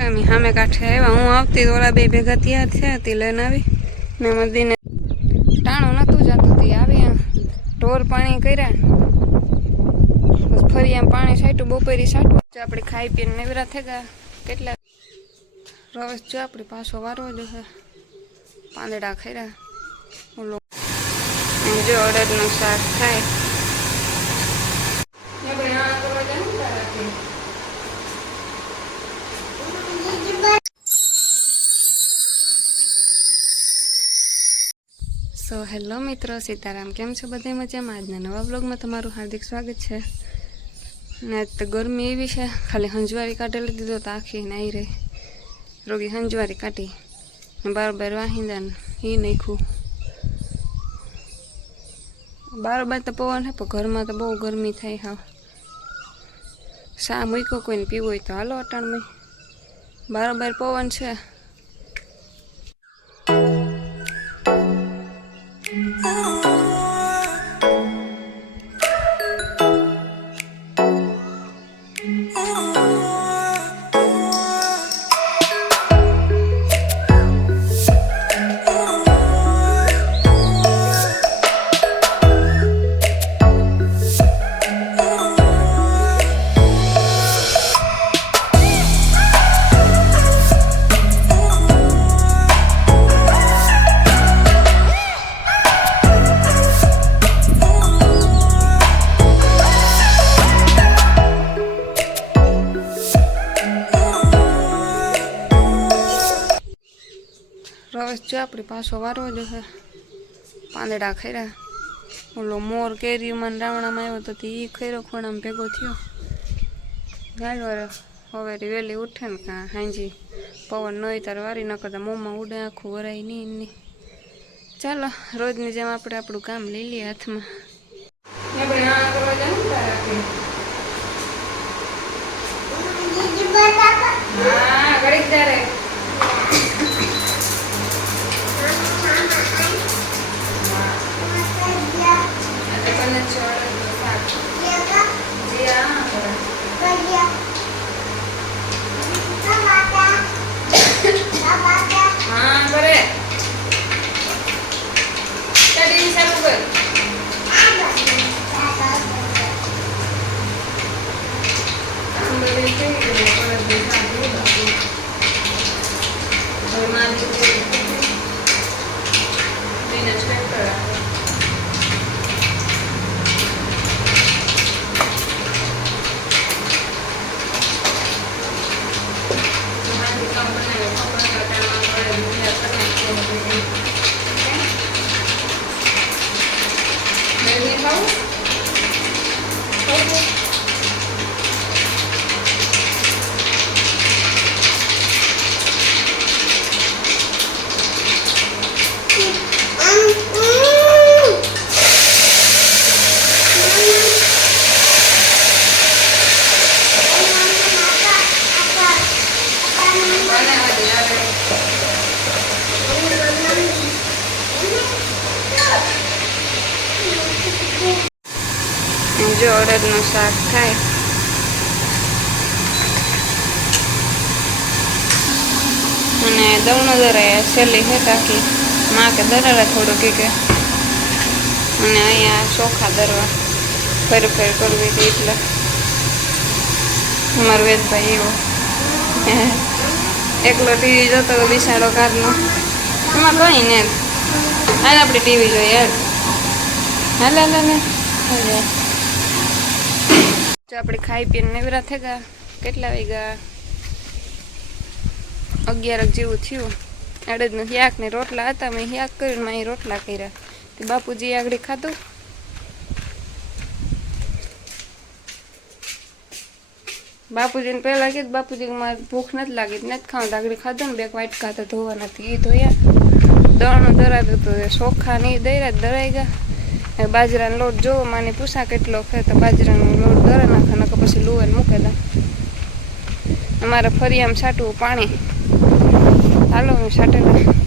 અમે સામે કાંઠે આવ્યા. હું આવતી તો ઓલા બે ભેગા તૈયાર થયા તે લઈને આવી ને મદીને ટાણું નહોતું જતું તે આવી ઢોર પાણી કર્યા બસ ફરી એમ પાણી છાંટ્યું બપોરી છાંટવું આપણે ખાઈ પીને નવરા થઈ ગયા. કેટલા રવેશ જો આપણે પાછો વારવો જો છે પાંદડા ખર્યા ઓલો જો અડદનું શાક થાય. સો હેલો મિત્રો, સીતારામ. કેમ છો બધા મજામાં? આજના નવા બ્લોગમાં તમારું હાર્દિક સ્વાગત છે. ને આજ તો ગરમી એવી છે, ખાલી હંજવારી કાઢેલી દીધો તો આખી નાઈ રહી રોગી હંજવારી કાઢી બાર વાહિંદા એ નાખ્યું. બાર તો પવન હે પણ ઘરમાં તો બહુ ગરમી થાય. હા શા મૂક્યો કોઈને પીવું હોય તો હાલો અટાણમાં બાર પવન છે. રવેશ જો આપણે પાછો વારવો જો છે પાંદડા ખર્યા ઓલો મોર કેરીમાં રાવણામાં આવ્યો તો એ ખર્યો ખૂણામાં ભેગો થયો. ગાયવાર હવે વહેલી ઉઠે ને કાં હાંજી પવન નહીં તાર વારી ન કરતા મોંમાં ઉડે આખું વરાય નહીં. ચાલો રોજની જેમ આપણે આપણું કામ લઈ લઈએ હાથમાં. હા ઘડીક ત્યારે જો અડદનું શાક થાય. અને દવણો દરાય સેલી હે તાકી માં કે દરાડા થોડું કે અને અહીંયા ચોખા દરવા ફેર કરવી હતી એટલે અમારો વેદભાઈ એવો એકલો ટીવી જોતો બિસાડો કારનો એમાં કંઈ ને હાલ આપણે ટીવી જોઈએ યાર હાલ ને આપણે ખાઈ પીને નવરા થઈ ગયા. કેટલા વાગ્યા 11 જેવું થયું. અડદનું શાક ને રોટલા હતા. મેં શાક કર્યું મેં રોટલા કર્યા. તે બાપુજી આગળ ખાધું. બાપુજીને પહેલાં કીધું બાપુજી મારે ભૂખ નથી લાગી નથી ખાવું આગળ ખાધું ને 2 વાટકા તો ધોવાના હતી એ ધોયા. દળનું દરાતું હતું ચોખા ને એ દરાઈ ગયા. બાજરાનો લોટ જોવો માની પૂછા કેટલો ખે તો બાજરાનો લોટ દરા નાખવાનો કે પછી લુવાને મૂકેલા. અમારે ફરી આમ છાંટવું પાણી હાલો હું છાંટેલા.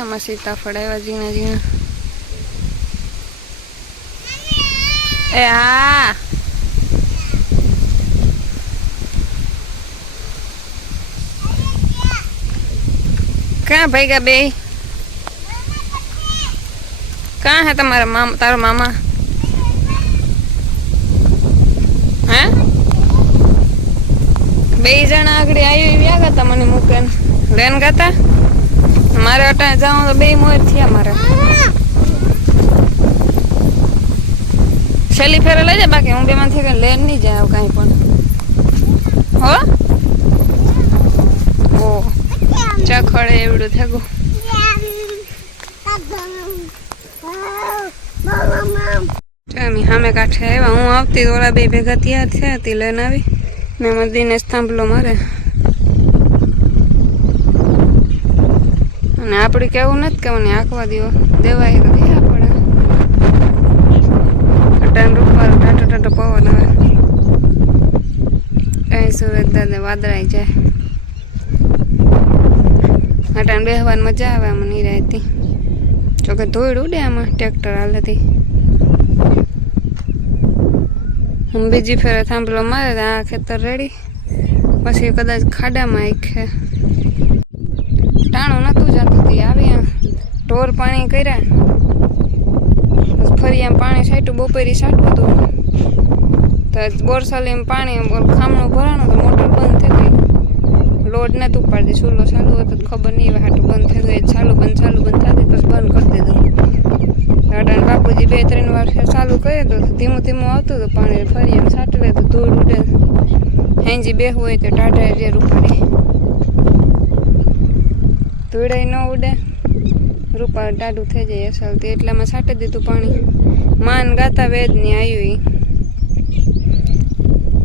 એમાં સીતાફળ આવ્યા ઝીણા ઝીણા. એ હા ક્યાં ભાગ્યા બે? ક્યાં હે તમારા મામા, તારો મામા? હે બે જણા આગળ આવી વ્યા ગયા મને મૂકે લેન ગાતા. મારે અટા જાઉં તો બે મોર થયા મારે. છેલ્લી ફેરે લઈ જાય, બાકી હું બે માંથી કઈ લેન નહીં જાય કાંઈ પણ. હો ઓ ચખડે એવડું થયું. સામે કાંઠે આવ્યા, હું આવતી ઓલા બે ભેગા તૈયાર થયા હતી લઈને આવી ને એમાં દિનેશ થાંભલો મારે. અને આપણે કેવું નથી કેવું ને આંકવા દેવાય તો દેવા પડે. ટાઈમ રૂપારો ટાટો ટાટો પવન આવે. કઈ સુરત દાદા વાદળાઈ જાય. આ ટાઈમ બેહવાની મજા આવે આમાં નિરાયતી. જોકે ધોઈડ ઉડે આમાં ટ્રેક્ટર હાલેથી. હું બીજી ફેરે થાંભલો મારે તો આ ખેતર રેડી, પછી કદાચ ખાડામાં આખે ટાણું નતું જતું તી આવી ઢોર પાણી કર્યા. ફરી આમ પાણી છાંટ્યું, બપોરી છાંટવું હતું તો બોરસાલીમાં પાણી ખામણું ભરાણું તો મોટર બંધ થઈ ગઈ. લોડ નથી ઉપાડતી, ચૂલો ચાલુ હતો તો ખબર નહીં હવે હાટું બંધ થઈ ગયું. ચાલુ બંધ થતી પછી બંધ કરી દીધું. અટાણે બાપુજી 2-3 વાર ચાલુ કર્યું તો ધીમું ધીમું આવતું હતું પાણી. ફરી એમ છાંટવે તો ધૂળ ઉડે. હેંજી બેહવું હોય તો ટાઢા જે રૂપાડી ધૂળાઈ ન ઉડે, રૂપાળ ટાઢું થઈ જાય અસલ. તે એટલામાં છાંટી દીધું પાણી. માન ગાતા વેદની આવ્યું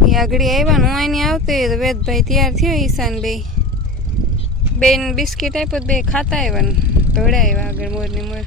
એ આગળ આવ્યા ને હું અહીં આવતી તો વેદભાઈ તૈયાર થયો. ઈશાન બે બિસ્કીટ આપ્યો, બે ખાતા આવ્યા ને ધોળ્યા આવ્યા આગળ મોરની મોર.